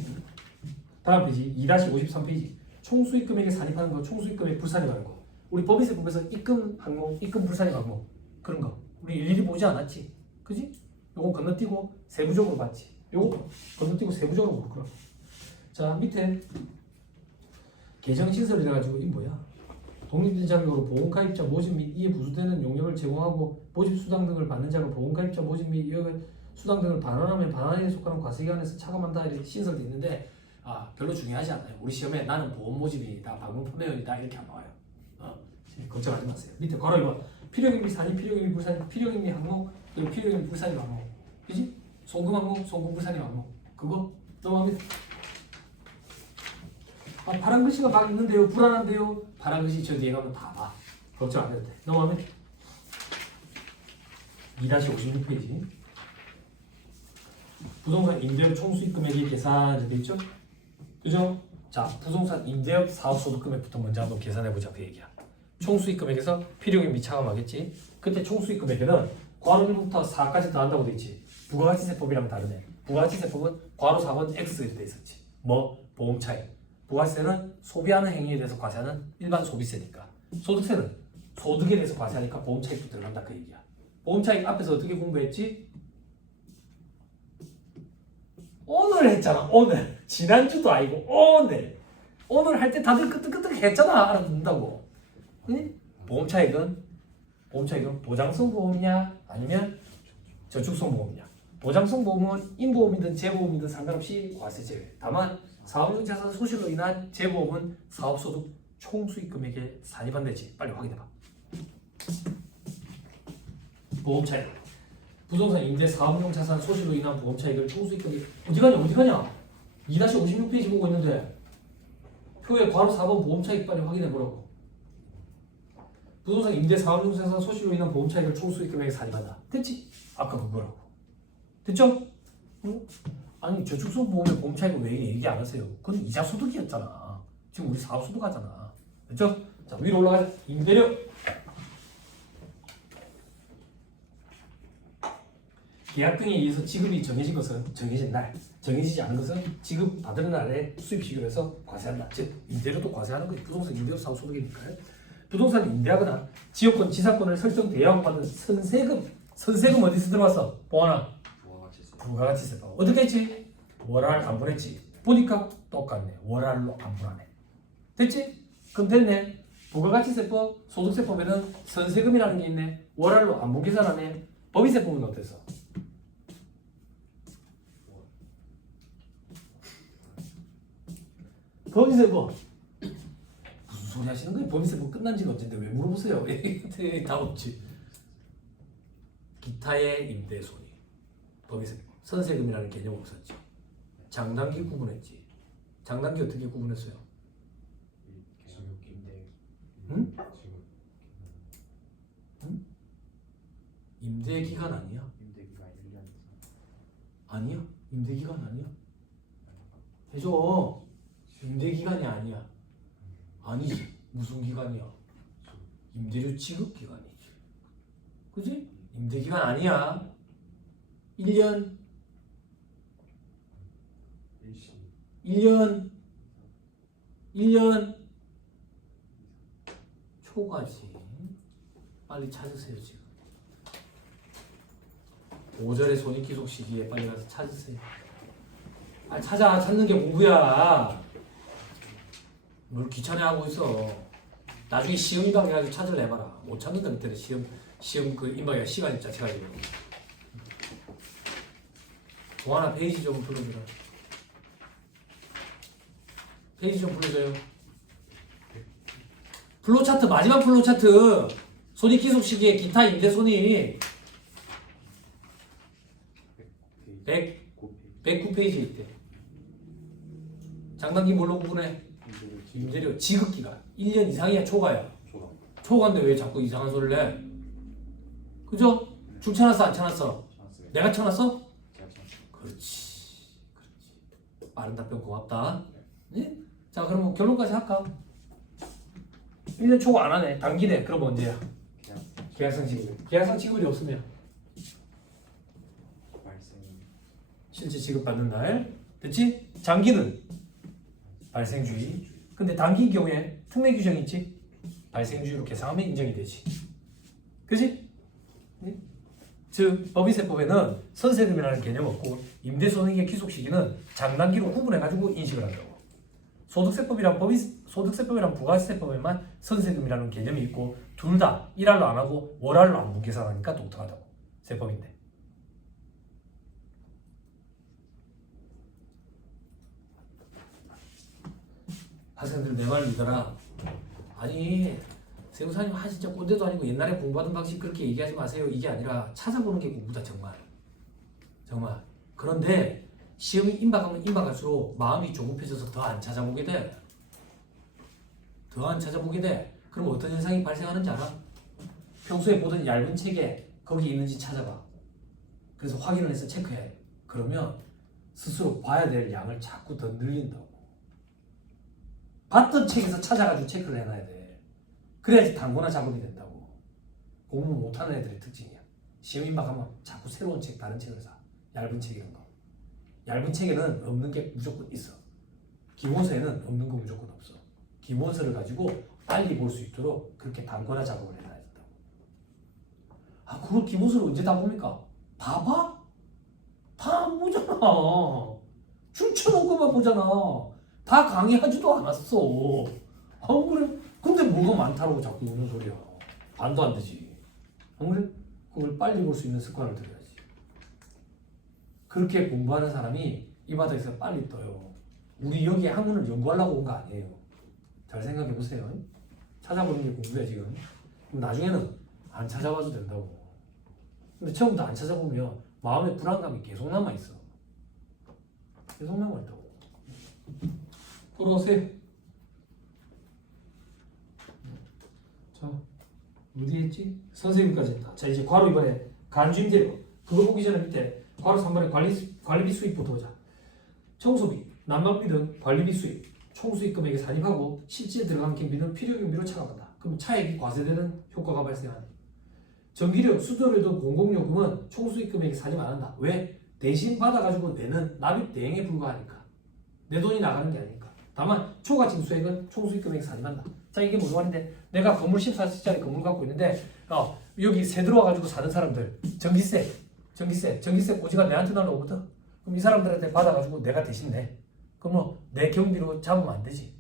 다음 페이지 2-53페이지 총수익 금액에 산입하는 거 총수익 금액 불산입하는 거 우리 법인세법에서 입금 항목 입금 불산입 항목 그런 거 우리 일일이 보지 않았지 그지? 요거 건너뛰고 세부적으로 봤지 요거 건너뛰고 세부적으로 볼 거야 자 밑에 계정신설을 해가지고 이 뭐야 독립자격으로 보험가입자 모집 및 이에 부수되는 용역을 제공하고 모집수당 등을 받는 자가 보험가입자 모집 및 이의 수당 등을 반환하면 반환에 속하는 과세기관에서 차감한다 이렇게 신설돼 있는데 별로 중요하지 않아요 우리 시험에 나는 보험 모집이다 방문 판매원이다 이렇게 안 나와요 걱정하지 마세요 밑에 괄호 1번 필요금리 산입 필요금리 불산입 필요금리 항목 그리고 필요금리 불산입 항목 그지? 송금 항목 송금 불산입 항목 그거 넘어갑니다 파란 글씨가 막 있는데요 불안한데요 파란 글씨 저 뒤에 가면 다 봐 걱정 안 해도 돼 넘어가면 2-56페이지 부동산 임대업 총수익 금액이 계산이 되어 있죠? 그죠? 자 부동산 임대업 사업소득 금액부터 먼저 한번 계산해보자 그 얘기야 총수익 금액에서 필요금리 차감하겠지 그때 총수익 금액에는 괄호 1부터 4까지 더한다고 돼 있지 부가가치세법이랑 다르네 부가가치세법은 괄호 4번 X 이렇게 돼 있었지 뭐 보험 차익 부가세는 소비하는 행위에 대해서 과세하는 일반 소비세니까 소득세는 소득에 대해서 과세하니까 보험 차익도 들어간다 그 얘기야 보험 차익 앞에서 어떻게 공부했지? 오늘 했잖아 오늘 지난주도 아니고 오늘 할 때 다들 끄떡끄떡 했잖아 알아듣는다고 응? 보험 차익은 보장성 보험이냐 아니면 저축성 보험이냐 보장성 보험은 인보험이든 재보험이든 상관없이 과세 제외 다만 사업용 자산 소실로 인한 재보험은 사업소득 총수익 금액에 산입한다지 빨리 확인해봐 보험 차익 부동산 임대 사업용 자산 소실로 인한 보험 차익을 총수익 금액 어디 가냐 2-56페이지 보고 있는데 표에 괄호 4번 보험 차익 빨리 확인해 보라고 부동산 임대 사업용 자산 소실로 인한 보험 차익을 총수익 금액에 산입한다 됐지? 아까 그거라고 됐죠? 응? 아니 저축성 보험의 보험 차익은 왜 얘기 안 하세요? 그건 이자 소득이었잖아 지금 우리 사업 소득 하잖아 됐죠? 자 위로 올라가자 임대료 계약 등에 의해서 지급이 정해진 것은 정해진 날, 정해지지 않은 것은 지급 받은 날에 수입 시기로 해서 과세한다. 즉 임대료도 과세하는 거지. 부동산 임대료 사고 소득이니까요. 부동산 임대하거나 지역권 지사권을 설정 대여하고 받은 선세금 어디서 들어왔어? 보아나 부가가치세. 부가가치세법. 어떻게 했지? 월할 안 보냈지. 보니까 똑같네. 월할로 안 보내네. 됐지? 그럼 됐네. 부가가치세법, 소득세법에는 선세금이라는 게 있네. 월할로 안 본 계산하네. 법인세법은 어땠어? 법인세법 무슨 소리 하시는 거예요? 법인세법 끝난 지가 언젠데 왜 물어보세요? 답 없지. 기타의 임대손이 법인세법. 선세금이라는 개념 없었지. 장단기 구분했지. 장단기 어떻게 구분했어요? 지급 임대. 응? 지급 임대 기간 아니야? 임대 기간 1년 이상. 아니야. 임대 기간 아니야. 해줘. 임대 기간이 아니야. 아니지. 무슨 기간이야? 임대료 지급 기간이지. 그지? 임대 기간 아니야. 1년, 일시. 1년 초까지. 빨리 찾으세요 지금. 5절의 손익기속 시기에 빨리 가서 찾으세요. 아 찾는 게 공부야. 뭘 귀찮아하고 있어. 나중에 시험 임박해가지고 찾으려 해봐라. 못 찾는다 그때는 시험 그 임박이 시간이 자체가지고. 동하나 페이지 좀 불러주라. 페이지 좀 불러줘요. 플로차트 마지막 플로차트. 손익기속 시기에 기타 임대 손익 109페이지 있대. 장단기 뭘로 구분해? 임대료 지급기간 1년 이상이야 초과야. 초과인데 왜 자꾸 이상한 소리를 해? 그죠? 줄 쳐놨어 안 쳐놨어? 내가 쳐놨어? 그렇지. 빠른 답변 고맙다. 네? 자 그럼 결론까지 할까? 1년 초과 안 하네. 단기네. 그럼 언제야? 계약상 지급. 계약상 지급이 없으면 발생. 실제 지급받는 날. 됐지? 장기는 발생주의. 근데 단기인 경우에 특례 규정이 있지? 발생주의로 계상하면 인정이 되지. 그지? 네? 즉 법인세법에는 선세금이라는 개념 없고 임대손익의 기속시기는 장단기로 구분해가지고 인식을 한다고. 소득세법이란 부가세법에만 선세금이라는 개념이 있고 둘 다 일할로 안 하고 월할로 안 계산하니까 독특하다고. 세법인데. 학생들 내 말 믿어라. 아니 세우사님 진짜 꼰대도 아니고 옛날에 공부하던 방식 그렇게 얘기하지 마세요. 이게 아니라 찾아보는 게 공부다 정말. 그런데 시험이 임박하면 임박할수록 마음이 조급해져서 더 안 찾아보게 돼. 그럼 어떤 현상이 발생하는지 알아? 평소에 보던 얇은 책에 거기 있는지 찾아봐. 그래서 확인을 해서 체크해. 그러면 스스로 봐야 될 양을 자꾸 더 늘린다고. 봤던 책에서 찾아가지고 체크를 해놔야 돼. 그래야지 단거나 작업이 된다고. 공부 못하는 애들의 특징이야. 시험 임박하면 자꾸 새로운 책, 다른 책을 사. 얇은 책 이런 거. 얇은 책에는 없는 게 무조건 있어. 기본서에는 없는 거 무조건 없어. 기본서를 가지고 빨리 볼 수 있도록 그렇게 단거나 작업을 해놔야 된다고. 아, 그걸 기본서를 언제 다 봅니까? 봐봐? 다 안 보잖아. 춤춰놓은 것만 보잖아. 다 강의하지도 않았어. 안 그래? 근데 뭐가 많다고 자꾸 우는 소리야. 반도 안 되지. 안 그래? 그걸 빨리 볼 수 있는 습관을 들여야지. 그렇게 공부하는 사람이 이 바닥에서 빨리 떠요. 우리 여기 학문을 연구하려고 온 거 아니에요. 잘 생각해 보세요. 찾아보는 게 공부야 지금. 그럼 나중에는 안 찾아봐도 된다고. 근데 처음부터 안 찾아보면 마음의 불안감이 계속 남아있어. 계속 남아있다고. 돌아오세요. 자, 어디 했지? 선생님까지 했다. 자, 이제 괄호 이번에 간주임대료. 그거 보기 전에 밑에 괄호 3번에 관리비 수입부터 보자. 청소비, 난방비 등 관리비 수입, 총수입 금액에 산입하고 실제 들어간 경비는 필요 경비로 차감한다. 그럼 차액이 과세되는 효과가 발생하네. 전기료, 수도료도 공공요금은 총수익 금액이 산입 안 한다. 왜? 대신 받아가지고 내는 납입 대행에 불과하니까. 내 돈이 나가는 게 아니니까. 다만 초과 징수액은 총수익 금액이 산입한다. 자, 이게 무슨 말인데, 내가 건물 14층짜리 건물 갖고 있는데 여기 세 들어와가지고 사는 사람들 전기세 꼬지가 내한테 날라오거든. 그럼 이 사람들한테 받아가지고 내가 대신 내. 그럼 뭐 내 경비로 잡으면 안 되지.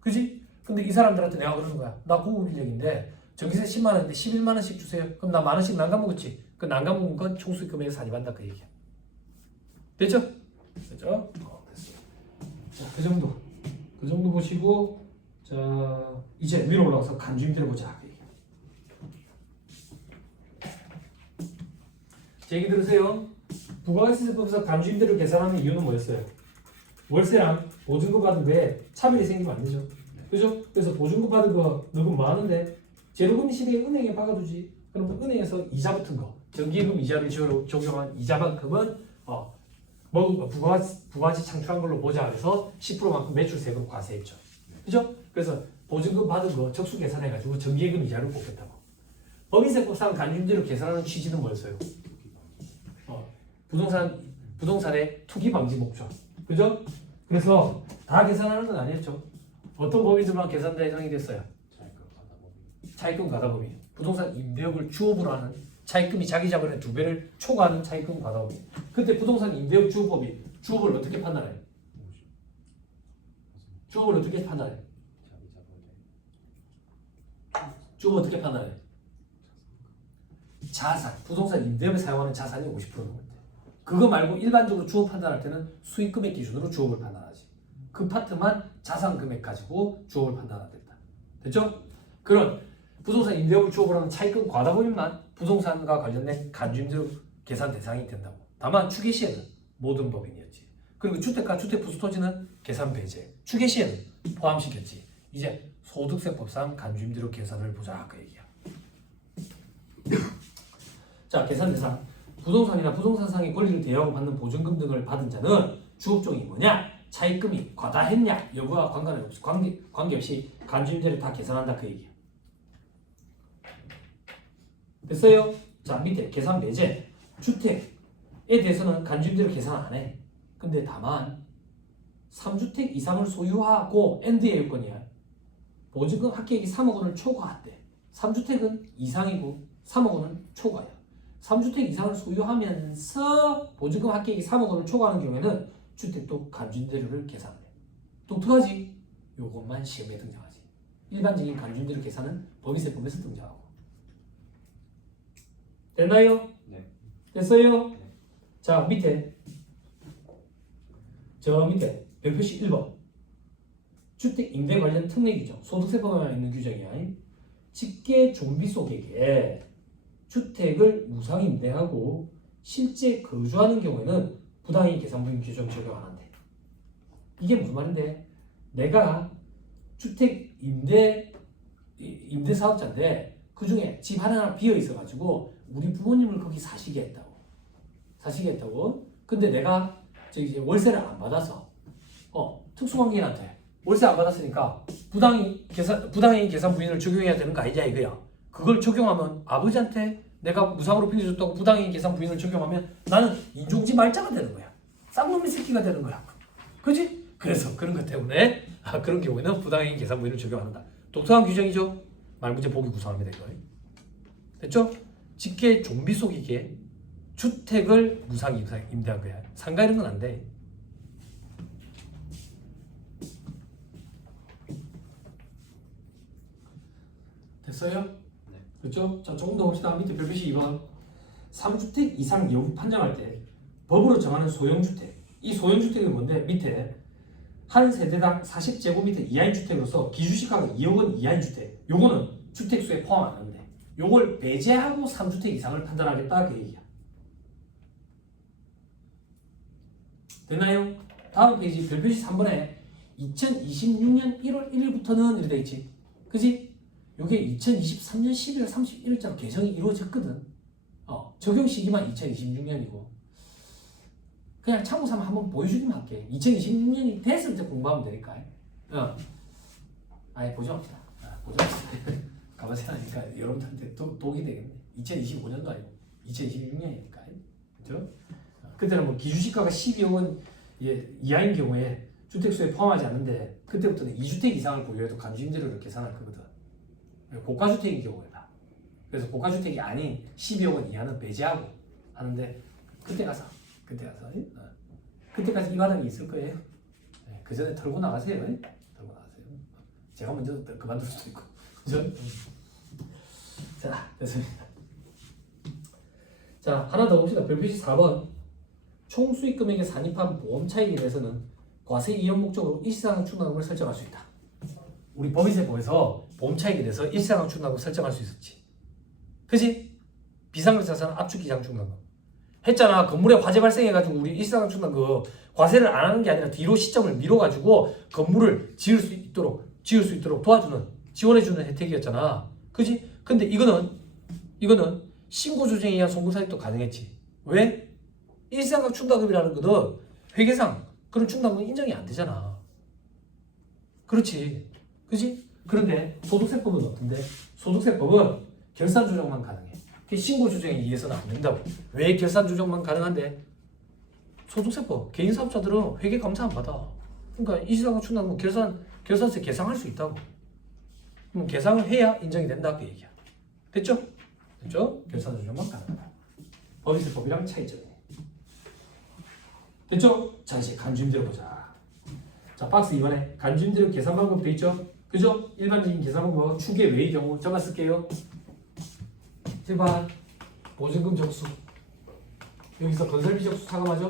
그지? 근데 이 사람들한테 내가 그러는 거야. 나 고급 인력인데 전기세 10만 원인데 11만 원씩 주세요. 그럼 나 만 원씩 난감 먹었지. 그 난감 먹은 건 총수익 금액에 산입한다 그 얘기야. 됐죠? 됐죠? 됐어. 자, 그 정도 보시고, 자 이제 위로 올라가서 간주임대를 보자. 제 얘기 들으세요. 부가가치세법에서 간주임대를 계산하는 이유는 뭐였어요? 월세랑 보증금 받은 거에 차별이 생기면 안 되죠. 그죠? 그래서 보증금 받은 거 너금 많은데 제로금 시대에 은행에 박아두지. 그럼 은행에서 이자 붙은 거, 정기예금 이자를 적용한 이자만큼은 부가가치 창출한 걸로 보자. 그래서 10%만큼 매출세금 과세했죠. 그죠? 그래서 보증금 받은 거 적수 계산해가지고 정기예금 이자를 곱겠다고. 법인세법상 간주임대를 계산하는 취지는 뭐였어요? 부동산의 투기 방지 목적. 그죠? 그래서 다 계산하는 건 아니었죠. 어떤 법인들만 계산 대상이 됐어요? 차입금 과다법인. 부동산 임대업을 주업으로 하는, 차입금이 자기 자본의 2배를 초과하는 차입금 과다법인. 그때 부동산 임대업 주업법인, 주업을 어떻게 판단해요? 주업을 어떻게 판단해요? 주업을 어떻게 판단해요? 자산, 부동산 임대업에 사용하는 자산이 50%는 것 같아요. 그거 말고 일반적으로 주업 판단할 때는 수익 금액 기준으로 주업을 판단하지. 그 파트만 자산 금액 가지고 주업을 판단하겠다. 됐죠? 그런 부동산 임대업을 주업을 하는 차입금 과다법인만 부동산과 관련된 간주임대로 계산 대상이 된다고. 다만 추계 시에는 모든 법인이었지. 그리고 주택과 주택 부수 토지는 계산 배제. 추계 시에는 포함시켰지. 이제 소득세법상 간주임대로 계산을 보자 그 얘기야. 자, 계산 대상. 부동산이나 부동산상의 권리를 대여하고 받는 보증금 등을 받은 자는 주업종이 뭐냐? 차입금이 과다했냐? 여부와 관계없이 간주임대를 다 계산한다 그 얘기야. 됐어요? 자, 밑에 계산 배제. 주택에 대해서는 간주임대를 계산 안 해. 근데 다만 3주택 이상을 소유하고 엔드의 요건이야. 보증금 합계액이 3억 원을 초과한대. 3주택은 이상이고 3억 원은 초과야. 3주택 이상을 소유하면서 보증금 합계액이 3억 원을 초과하는 경우에는 주택도 간주임대료를 계산해. 독특하지? 요것만 시험에 등장하지. 일반적인 간주임대료 계산은 법인세법에서 등장하고. 됐나요? 네. 됐어요? 네. 자, 밑에 저 밑에 별표시 1번 주택 임대 관련 특례 규정, 소득세법에 있는 규정이야. 직계 좀비 속에게 주택을 무상 임대하고 실제 거주하는 경우에는 부당이익 계산부인 규정 적용 안 한대. 이게 무슨 말인데? 내가 주택 임대 사업자인데 그 중에 집 하나 비어 있어가지고 우리 부모님을 거기 사시게 했다고. 근데 내가 이제 월세를 안 받아서 특수관계인한테 월세 안 받았으니까 부당이익 계산 부인을 적용해야 되는 거 아니냐 이거야. 그걸 적용하면 아버지한테 내가 무상으로 빌려줬다고 부당이익 계산 부인을 적용하면 나는 인종지 말자가 되는 거야. 쌍놈의 새끼가 되는 거야. 그지? 그래서 그런 것 때문에 그런 경우에는 부당이익 계산 부인을 적용한다. 독특한 규정이죠. 말문제 보기 구성합니다 이거. 됐죠? 직계 좀비 속이기에 주택을 무상 임대한 거야. 상가 이런 건 안 돼. 됐어요? 네. 그렇죠? 자, 조금 더 봅시다. 밑에 별표시 2번. 3주택 이상 여부 판정할 때 법으로 정하는 소형주택. 이 소형주택은 뭔데? 밑에 한 세대당 40제곱미터 이하인 주택으로서 기준시가가 2억 원 이하인 주택. 요거는 주택수에 포함 안 하는데 요걸 배제하고 3주택 이상을 판단하겠다 그 얘기야. 됐나요? 다음 페이지 별표시 3번에 2026년 1월 1일부터는 이렇게 돼 있지. 그지? 요게 2023년 11월 31일자로 개정이 이루어졌거든. 적용 시기만 2026년이고 그냥 참고삼아 한번 보여주기만 할게. 2026년이 됐을 때 공부하면 되니까. 아예 보지 맙시다. 보지 맙시다. 가만히 생각하니까 여러분들한테 독이 되겠네. 2025년도 아니고 2026년이니까. 그죠? 그때는 뭐 기준시가가 12억 원 이하인 경우에 주택수에 포함하지 않는데 그때부터는 2주택 이상을 보유해도 간주임대료를 계산할 거거든. 고가주택인 경우에다. 그래서 고가주택이 아닌 12억 원 이하는 배제하고 하는데 그때까지 이 바닥이 있을 거예요. 그 전에 털고 나가세요. 털고 나가세요. 제가 먼저 그만둘 수도 있고. 그죠? 자, 됐습니다. 자, 하나 더 봅시다. 별표시 4번. 총 수익 금액에 산입한 보험 차익에 대해서는 과세 이연 목적으로 일시상환 충당금을 설정할 수 있다. 우리 법인세법에서 보험 차익에 대해서 일시상환 충당금을 설정할 수 있었지. 그지? 비상자산 압축 기장 충당금 했잖아. 건물에 화재 발생해가지고 우리 일시상환 충당금 과세를 안 하는 게 아니라 뒤로 시점을 미뤄가지고 건물을 지을 수 있도록 도와주는 지원해주는 혜택이었잖아. 그지? 근데 이거는 신고 조정에 의한 송금 사익도 가능했지. 왜? 일시상환 충당금이라는 거는 회계상 그런 충당금은 인정이 안 되잖아. 그렇지. 그지? 그런데 소득세법은 어떤데? 소득세법은 결산 조정만 가능해. 신고 조정에 의해서는 안 된다고. 왜 결산 조정만 가능한데? 소득세법 개인 사업자들은 회계 감사 안 받아. 그러니까 일시상환 충당금 결산세 계상할 수 있다고. 그럼 계상을 해야 인정이 된다 그 얘기야. 됐죠? 결산 조정만 가능하다. 법인세법이랑 차이점이네. 됐죠? 자, 이제 간주임대로 보자. 자, 박스 2번에 간주임대로 계산 방법 돼 있죠? 그죠? 일반적인 계산 방법 추계 외의 경우 적어 쓸게요. 1번 보증금 적수. 여기서 건설비 적수 차감하죠?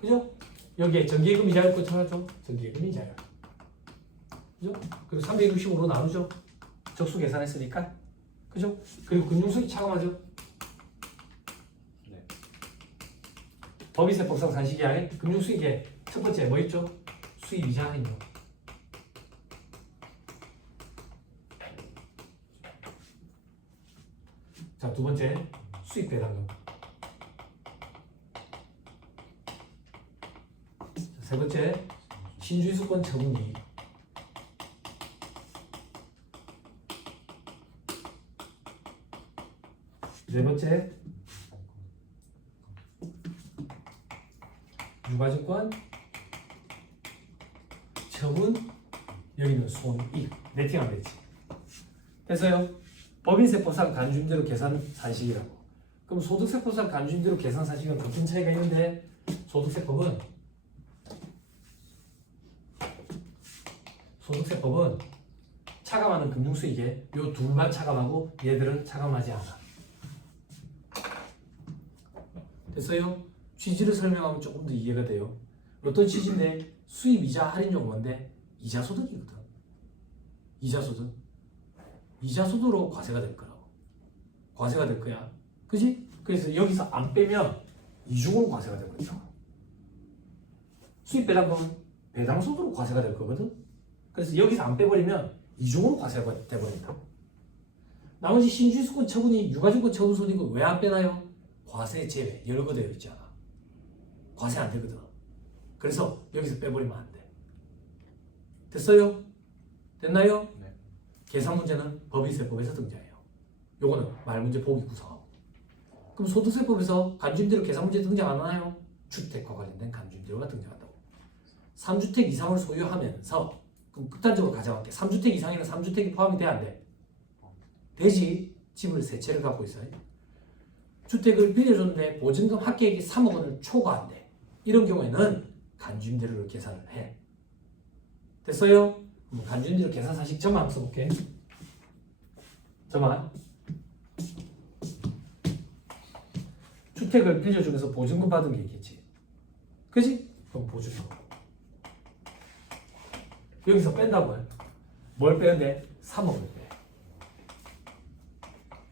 그죠? 여기에 전기예금 이자율 거 차감하죠? 전기예금 이자율. 그죠? 그리고 365로 나누죠? 적수 계산했으니까. 그죠? 그리고 금융수익 차감하죠? 네. 법인세법상 산식이 안에 금융수익에 첫 번째 뭐 있죠? 수입이자 할인료. 자, 두 번째 수익 배당금. 세 번째 신주유수권 처분기. 네 번째 유가증권 처분. 여기는 손익. 네팅하면 되지. 됐어요? 법인세법상 간주임대로 계산 산식이라고. 그럼 소득세법상 간주임대로 계산 산식은 어떤 차이가 있는데, 소득세법은 차감하는 금융수익에 요 둘만 차감하고 얘들은 차감하지 않아. 됐어요? 취지를 설명하면 조금 더 이해가 돼요. 어떤 취지인데 수입이자 할인료가 뭔데? 이자소득이거든. 이자소득으로 과세가 될 거라고. 과세가 될 거야. 그지? 그래서 여기서 안 빼면 이중으로 과세가 될 거죠. 수입 배당금은 배당소득으로 과세가 될 거거든. 그래서 여기서 안 빼버리면 이중으로 과세가 돼버린다. 나머지 신주유수권 처분이 유가증권 처분 손익은 왜 안 빼나요? 과세 제외 열거되어 있잖아. 과세 안 되거든. 그래서 여기서 빼버리면 안 돼. 됐어요? 됐나요? 네. 계산 문제는 법인세법에서 등장해요. 요거는 말문제 보기 구성하고. 그럼 소득세법에서 간주임대로 계산 문제 등장 안 하나요? 주택과 관련된 간주임대로가 등장한다고. 3주택 이상을 소유하면서, 그럼 극단적으로 가져갈게. 3주택 이상에는 3주택이 포함이 돼야 안 돼? 되지. 집을 세 채를 갖고 있어요. 주택을 빌려줬는데 보증금 합계액이 3억 원을 초과한대. 이런 경우에는 간주임대로를 계산을 해. 됐어요? 간주임대로 계산 사실 저만 한번 써볼게. 저만. 주택을 빌려주면서 보증금 받은 게 있겠지. 그지? 그럼 보증금. 여기서 뺀다고요. 뭘 빼는데? 3억을 빼.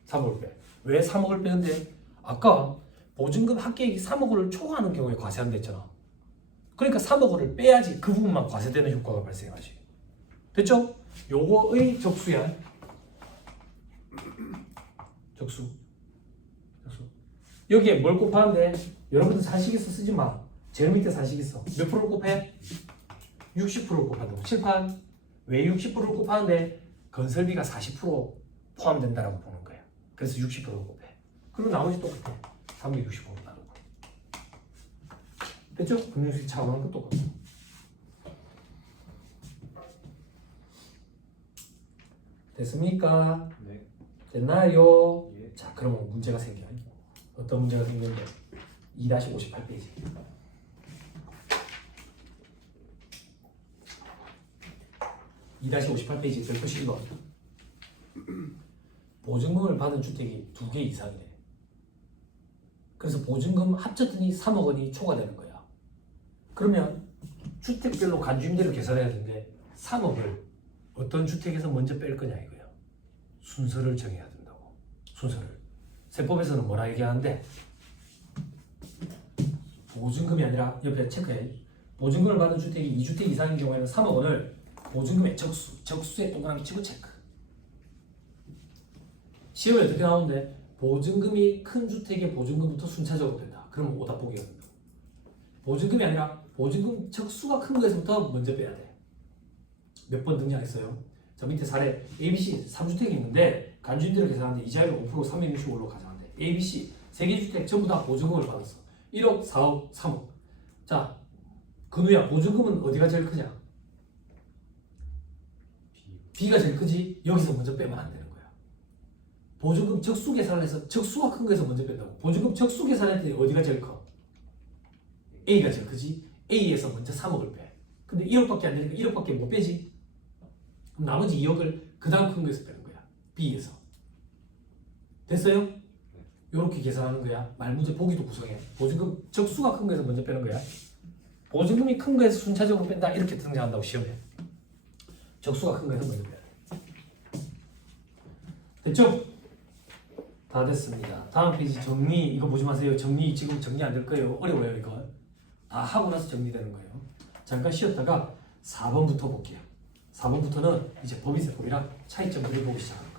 3억을 빼. 왜 3억을 빼는데? 아까 보증금 합계액이 3억 원을 초과하는 경우에 과세한다 했잖아. 그러니까 3억 원을 빼야지 그 부분만 과세되는 효과가 발생하지. 됐죠? 요거의 적수야. 적수. 여기에 뭘 곱하는데, 여러분들 산식에서 쓰지 마. 제일 밑에 산식있어. 몇 프로를 곱해? 60%를 곱한다고. 칠판. 왜 60%를 곱하는데? 건설비가 40% 포함된다라고 보는 거야. 그래서 60%를 곱해. 그리고 나머지 똑같아. 365로 나누고. 됐죠? 금융수익 차감하는 것도 똑같고. 됐습니까? 네. 됐나요? 예. 자, 그러면 문제가 생겨요. 어떤 문제가 생겼는데 2-58페이지. (2-58페이지) 별표 1번. 보증금을 받은 주택이 2개 이상이래. 그래서 보증금 합쳤더니 3억 원이 초과되는 거야. 그러면 주택별로 간주임대를 계산해야 되는데 3억을 어떤 주택에서 먼저 뺄 거냐 이거야. 순서를 정해야 된다고. 순서를. 세법에서는 뭐라 얘기하는데 보증금이 아니라 옆에 체크해. 보증금을 받은 주택이 2주택 이상인 경우에는 3억 원을 보증금의 적수에 동그라미 치고 체크. 시험에 어떻게 나오는데 보증금이 큰 주택의 보증금부터 순차적으로 된다. 그러면 오답 보기가 된다. 보증금이 아니라 보증금 적수가 큰 거에서부터 먼저 빼야 돼. 몇 번 등장했어요? 저 밑에 사례 ABC 3주택이 있는데 간주임대를 계산하는데 이자율 5% 365로 가져간대. ABC 3개 주택 전부 다 보증금을 받았어. 1억, 4억, 3억. 자, 근우야 보증금은 어디가 제일 크냐? B가 제일 크지? 여기서 먼저 빼면 안 되는 거야. 보증금 적수 계산을 해서 적수가 큰 거에서 먼저 뺀다고. 보증금 적수 계산할 때 어디가 제일 커? A가 제일 크지? A에서 먼저 3억을 빼. 근데 1억밖에 안 되니까 1억밖에 못 빼지? 그럼 나머지 2억을 그 다음 큰 거에서 빼는 거야. B에서. 됐어요? 이렇게 계산하는 거야. 말문제 보기도 구성해. 보증금 적수가 큰 거에서 먼저 빼는 거야. 보증금이 큰 거에서 순차적으로 뺀다. 이렇게 등장한다고 시험에. 적수가 큰 거에서 먼저 빼야 돼. 됐죠? 다 됐습니다. 다음 페이지 정리. 이거 보지 마세요. 정리 지금 정리 안 될 거예요. 어려워요 이거. 다 하고 나서 정리되는 거예요. 잠깐 쉬었다가 4번부터 볼게요. 4번부터는 이제 법인세법이랑 차이점 그려보기 시작합니다.